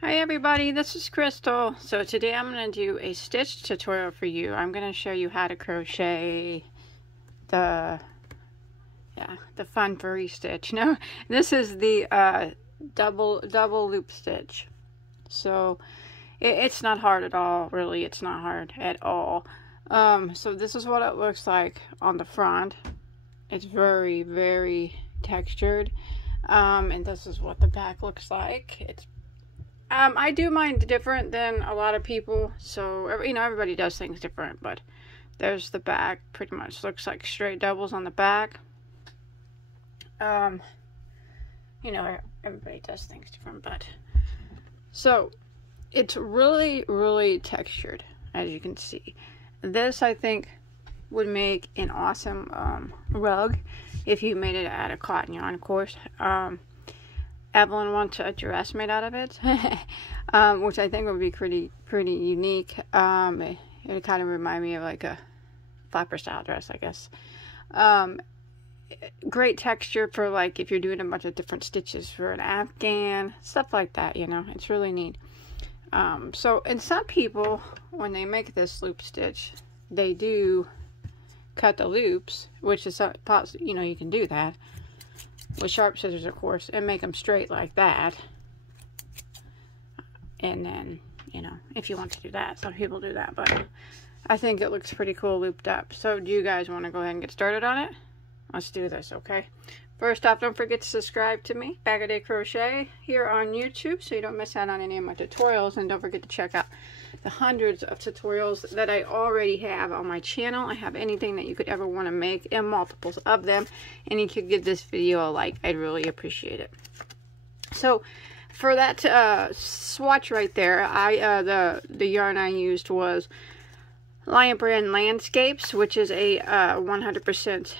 Hi everybody, this is Crystal. So today I'm going to do a stitch tutorial for you. I'm going to show you how to crochet the fun furry stitch. No, this is the double loop stitch. So it's not hard at all, really. It's not hard at all. So this is what it looks like on the front. It's very, very textured. And this is what the back looks like. I do mine different than a lot of people, so, you know, everybody does things different, but there's the back. Pretty much looks like straight doubles on the back. You know, everybody does things different, but, so, it's really, really textured, as you can see. This, I think, would make an awesome, rug, if you made it out of cotton yarn, of course. Evelyn wants a dress made out of it, which I think would be pretty unique. It would kind of remind me of like a flapper style dress, I guess. Great texture for like if you're doing a bunch of different stitches for an afghan, stuff like that, you know. It's really neat. And some people, when they make this loop stitch, they do cut the loops, which is, you know, you can do that with sharp scissors, of course, and make them straight like that. And then, you know, if you want to do that, some people do that, but I think it looks pretty cool looped up. So do you guys want to go ahead and get started on it? Let's do this, okay? First off, don't forget to subscribe to me, Bag of Day Crochet, here on YouTube, so you don't miss out on any of my tutorials. And don't forget to check out the hundreds of tutorials that I already have on my channel. I have anything that you could ever want to make and multiples of them. And you could give this video a like. I'd really appreciate it. So for that swatch right there, the yarn I used was Lion Brand Landscapes, which is a 100%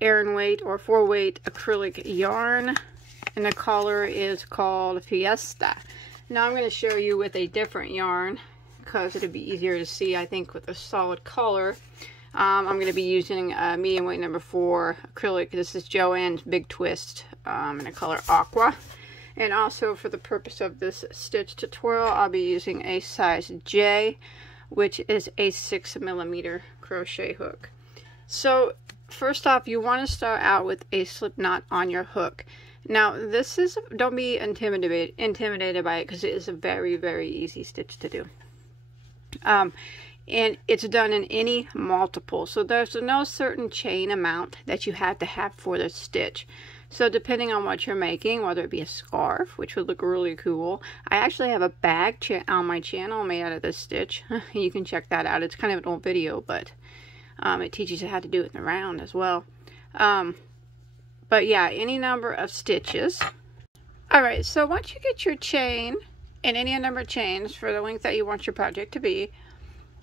Aran weight or 4-weight acrylic yarn, and the color is called Fiesta. Now I'm going to show you with a different yarn because it'll be easier to see, I think, with a solid color. I'm going to be using medium weight number 4 acrylic. This is Joann's Big Twist in the color Aqua. And also for the purpose of this stitch tutorial, I'll be using a size J, which is a 6mm crochet hook. So first off, you want to start out with a slip knot on your hook. Now this is, don't be intimidated by it, because it is a very, very easy stitch to do. And it's done in any multiple, so there's no certain chain amount that you have to have for the stitch. So depending on what you're making, whether it be a scarf, which would look really cool. I actually have a bag on my channel made out of this stitch. You can check that out. It's kind of an old video, but it teaches you how to do it in the round as well. But yeah, any number of stitches. Alright, so once you get your chain, and any number of chains for the length that you want your project to be,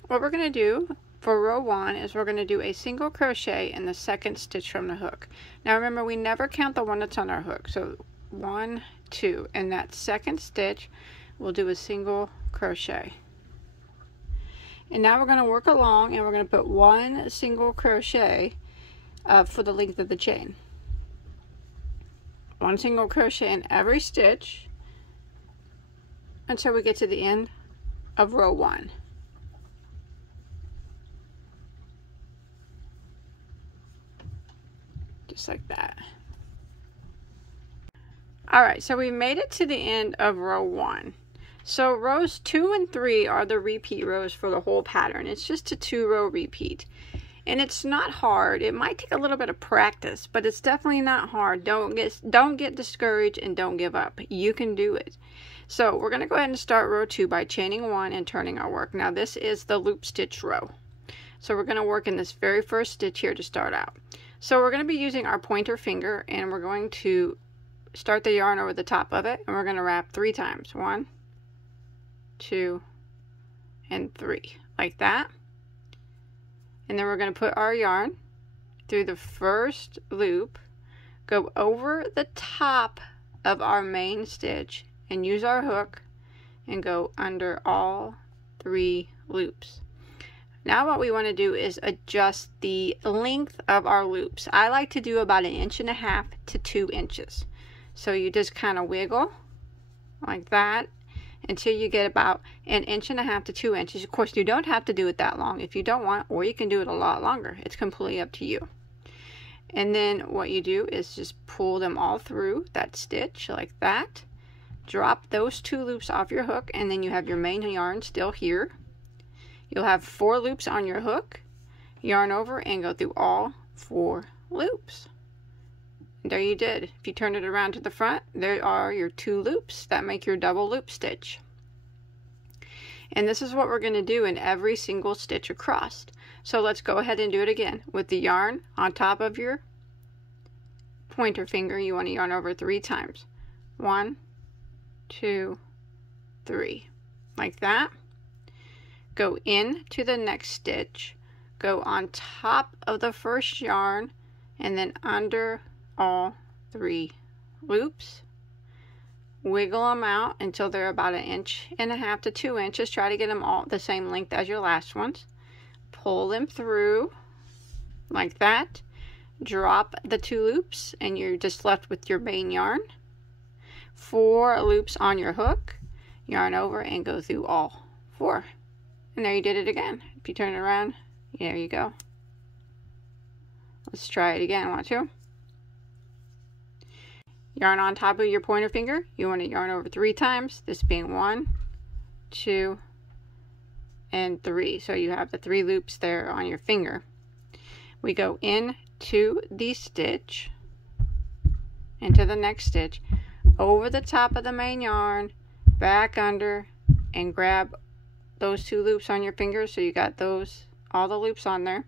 what we're going to do for row 1 is we're going to do a single crochet in the second stitch from the hook. Now remember, we never count the one that's on our hook. So 1, 2, and that second stitch we'll do a single crochet. And now we're going to work along, and we're going to put 1 single crochet for the length of the chain. 1 single crochet in every stitch until we get to the end of row 1. Just like that. Alright, so we made it to the end of row 1. So rows 2 and 3 are the repeat rows for the whole pattern. It's just a 2-row repeat. And it's not hard. It might take a little bit of practice, but it's definitely not hard. Don't get discouraged and don't give up. You can do it. So we're going to go ahead and start row 2 by chaining 1 and turning our work. Now this is the loop stitch row. So we're going to work in this very first stitch here to start out. So we're going to be using our pointer finger, and we're going to start the yarn over the top of it, and we're going to wrap 3 times. 1, 2, and 3, like that. And then we're going to put our yarn through the first loop, go over the top of our main stitch, and use our hook and go under all 3 loops. Now what we want to do is adjust the length of our loops. I like to do about 1.5 inches to 2 inches. So you just kind of wiggle like that, until you get about 1.5 inches to 2 inches. Of course, you don't have to do it that long if you don't want, or you can do it a lot longer. It's completely up to you. And then what you do is just pull them all through that stitch like that. Drop those 2 loops off your hook, and then you have your main yarn still here. You'll have 4 loops on your hook. Yarn over and go through all 4 loops. There you did. If you turn it around to the front, there are your 2 loops that make your double loop stitch. And this is what we're going to do in every single stitch across. So let's go ahead and do it again. With the yarn on top of your pointer finger, you want to yarn over 3 times. 1, 2, 3. Like that. Go into the next stitch. Go on top of the first yarn and then under all 3 loops. Wiggle them out until they're about 1.5 inches to 2 inches. Try to get them all the same length as your last ones. Pull them through like that. Drop the 2 loops and you're just left with your main yarn. 4 loops on your hook. Yarn over and go through all 4. And there you did it again. If you turn it around, there you go. Let's try it again. 1, 2. Yarn on top of your pointer finger. You want to yarn over 3 times. This being 1, 2, and 3. So you have the 3 loops there on your finger. We go into the stitch, into the next stitch, over the top of the main yarn, back under, and grab those 2 loops on your fingers. So you got those, all the loops on there.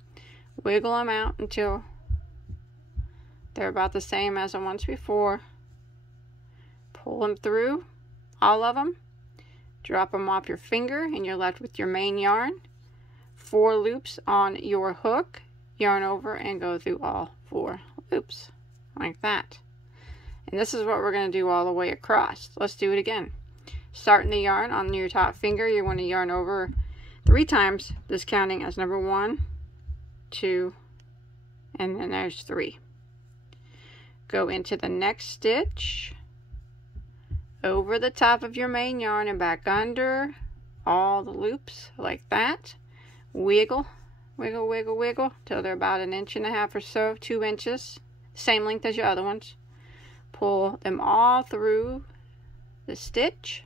Wiggle them out until they're about the same as the ones before. Pull them through, all of them. Drop them off your finger and you're left with your main yarn. 4 loops on your hook. Yarn over and go through all 4 loops like that. And this is what we're going to do all the way across. Let's do it again. Starting the yarn on your top finger, you want to yarn over 3 times, this counting as number 1, 2, and then there's 3. Go into the next stitch, over the top of your main yarn and back under all the loops like that. Wiggle, wiggle, wiggle, wiggle till they're about 1.5 inches or so, 2 inches, same length as your other ones. Pull them all through the stitch.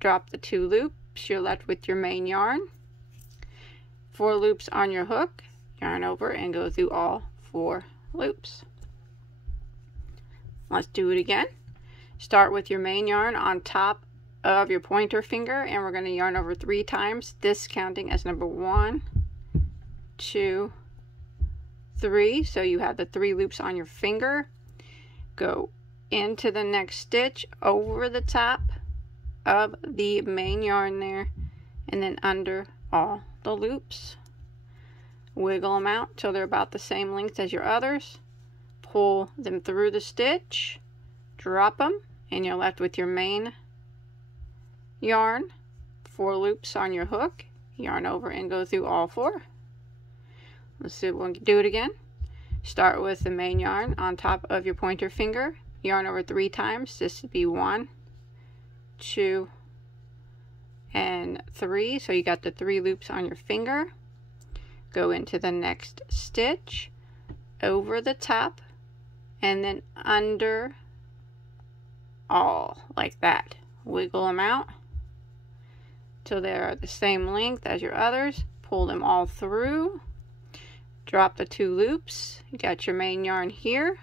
Drop the 2 loops. You're left with your main yarn. 4 loops on your hook. Yarn over and go through all 4 loops. Let's do it again. Start with your main yarn on top of your pointer finger, and we're going to yarn over 3 times, this counting as number 1, 2, 3. So you have the 3 loops on your finger. Go into the next stitch, over the top of the main yarn there, and then under all the loops. Wiggle them out till they're about the same length as your others. Pull them through the stitch, drop them, and you're left with your main yarn. 4 loops on your hook. Yarn over and go through all 4. Let's see if we can do it again. Start with the main yarn on top of your pointer finger. Yarn over 3 times. This would be 1, 2, and 3. So you got the 3 loops on your finger. Go into the next stitch, over the top, and then under all like that. Wiggle them out till they're the same length as your others. Pull them all through. Drop the 2 loops. You got your main yarn here.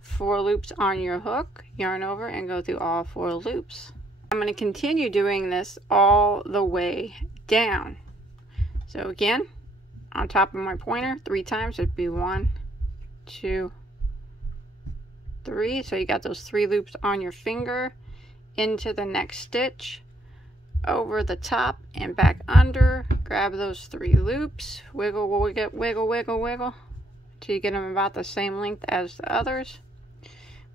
4 loops on your hook. Yarn over and go through all 4 loops. I'm going to continue doing this all the way down. So again, on top of my pointer 3 times, it'd be 1, 2, 3. So you got those 3 loops on your finger. Into the next stitch, over the top and back under. Grab those 3 loops, wiggle, wiggle, wiggle, wiggle, wiggle until you get them about the same length as the others.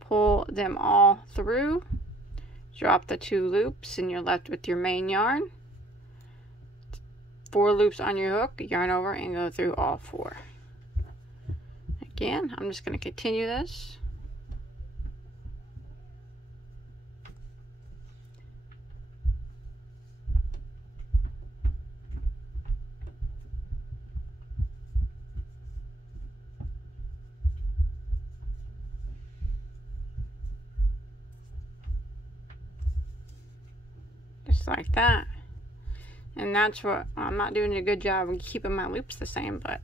Pull them all through. Drop the 2 loops and you're left with your main yarn. 4 loops on your hook. Yarn over and go through all 4. Again, I'm just going to continue this. like that. And that's what, I'm not doing a good job of keeping my loops the same, but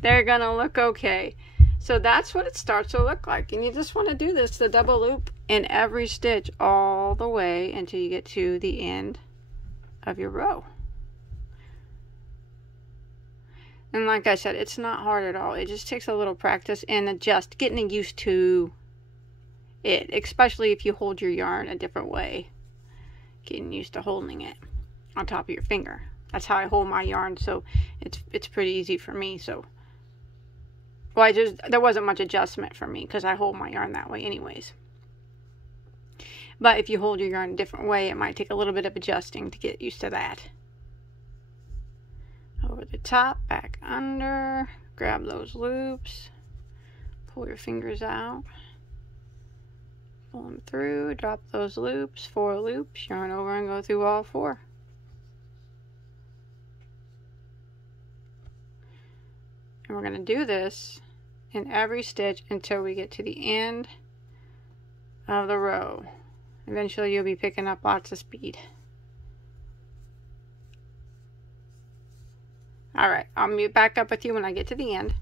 they're gonna look okay. So that's what it starts to look like. And you just want to do this, the double loop in every stitch all the way until you get to the end of your row. And like I said, it's not hard at all. It just takes a little practice and getting used to it, especially if you hold your yarn a different way. Getting used to holding it on top of your finger. That's how I hold my yarn, so it's pretty easy for me. So, well, there wasn't much adjustment for me because I hold my yarn that way anyways. But if you hold your yarn a different way, it might take a little bit of adjusting to get used to that. Over the top, back under, grab those loops, pull your fingers out, pull them through, drop those loops, 4 loops, yarn over and go through all 4. And we're going to do this in every stitch until we get to the end of the row. Eventually you'll be picking up lots of speed. Alright, I'll meet back up with you when I get to the end.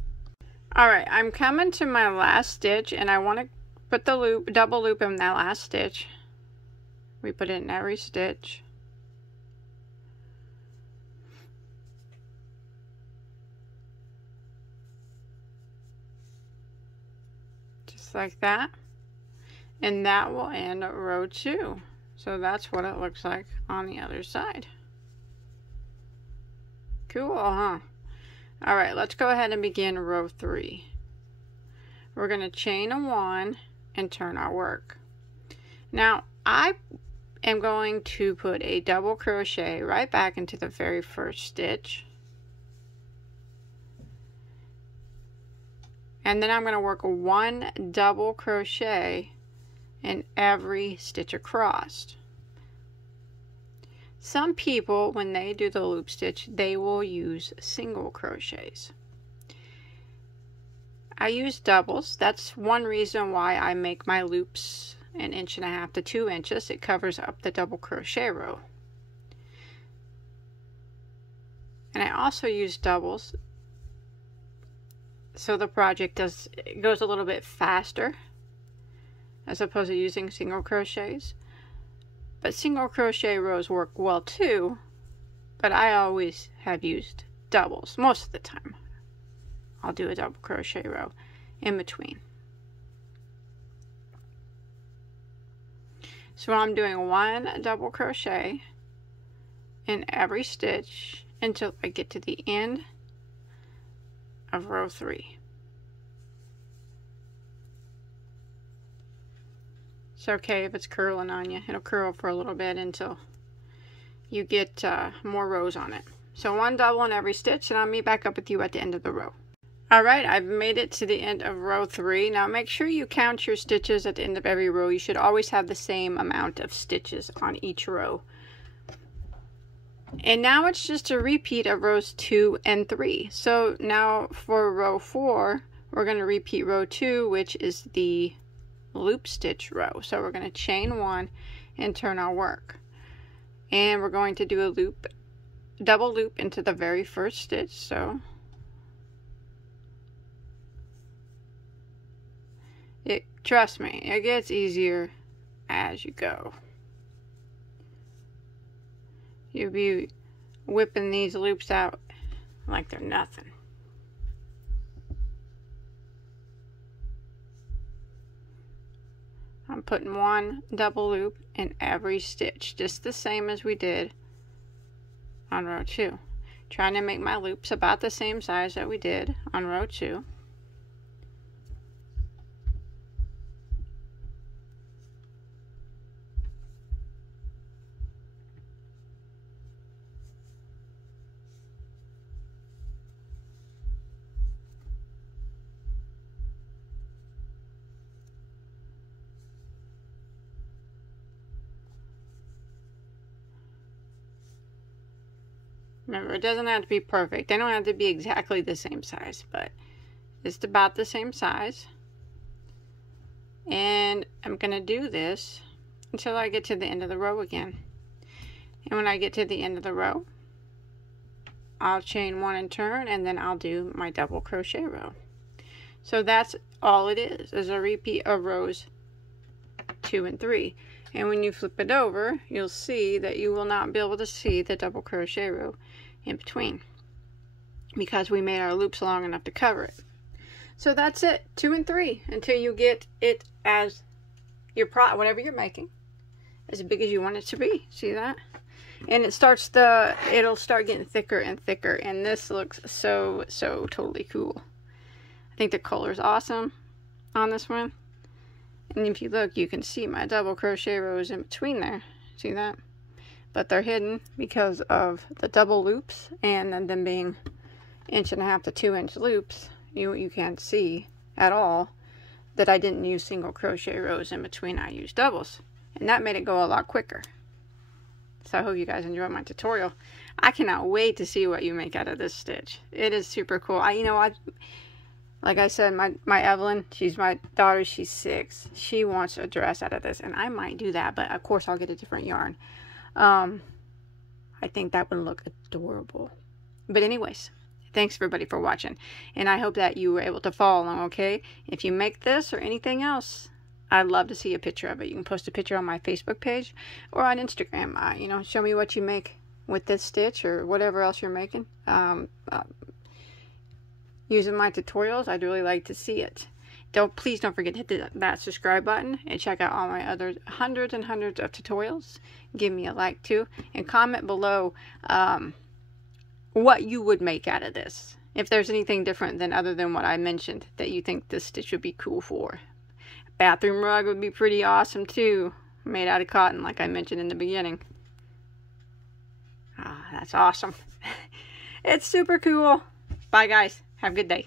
Alright, I'm coming to my last stitch and I want to put the double loop in that last stitch. We put it in every stitch. Just like that. And that will end row 2. So that's what it looks like on the other side. Cool, huh? Alright, let's go ahead and begin row 3. We're going to chain a 1 and turn our work. Now, I am going to put a double crochet right back into the very first stitch. And then I'm going to work 1 double crochet in every stitch across. Some people, when they do the loop stitch, they will use single crochets. I use doubles. That's one reason why I make my loops 1.5 inches to 2 inches. It covers up the double crochet row. And I also use doubles so the project goes a little bit faster as opposed to using single crochets. But single crochet rows work well too, but I always have used doubles. Most of the time I'll do a double crochet row in between. So I'm doing 1 double crochet in every stitch until I get to the end of row 3. It's okay if it's curling on you. It'll curl for a little bit until you get more rows on it. So 1 double in every stitch, and I'll meet back up with you at the end of the row. Alright, I've made it to the end of row 3. Now make sure you count your stitches at the end of every row. You should always have the same amount of stitches on each row. And now it's just a repeat of rows 2 and 3. So now for row 4, we're going to repeat row 2, which is the loop stitch row. So we're going to chain 1 and turn our work. And we're going to do a loop, double loop into the very first stitch. So trust me, it gets easier as you go. You'll be whipping these loops out like they're nothing. I'm putting 1 double loop in every stitch, just the same as we did on row 2. Trying to make my loops about the same size that we did on row 2. Remember, it doesn't have to be perfect. They don't have to be exactly the same size, but it's about the same size. And I'm going to do this until I get to the end of the row again. And when I get to the end of the row, I'll chain 1 and turn, and then I'll do my double crochet row. So that's all it is a repeat of rows 2 and 3. And when you flip it over, you'll see that you will not be able to see the double crochet row in between, because we made our loops long enough to cover it. So that's it, 2 and 3, until you get it as your whatever you're making, as big as you want it to be. See that? And it'll start getting thicker and thicker, and this looks so totally cool. I think the color is awesome on this one. And if you look, you can see my double crochet rows in between there. See that? But they're hidden because of the double loops, and then them being 1.5 to 2 inch loops. You can't see at all that I didn't use single crochet rows in between. I used doubles, and that made it go a lot quicker. So I hope you guys enjoy my tutorial. I cannot wait to see what you make out of this stitch. It is super cool. Like I said, my Evelyn, she's my daughter, she's 6. She wants a dress out of this, and I might do that, but of course I'll get a different yarn. I think that would look adorable. But anyways, thanks everybody for watching, and I hope that you were able to follow along, okay? If you make this or anything else, I'd love to see a picture of it. You can post a picture on my Facebook page or on Instagram. You know, show me what you make with this stitch or whatever else you're making. Using my tutorials, I'd really like to see it. Please don't forget to hit that subscribe button and check out all my other hundreds and hundreds of tutorials. Give me a like too, and comment below what you would make out of this. If there's anything different other than what I mentioned that you think this stitch would be cool for. Bathroom rug would be pretty awesome too, made out of cotton like I mentioned in the beginning. Ah, that's awesome. It's super cool. Bye guys. Have a good day.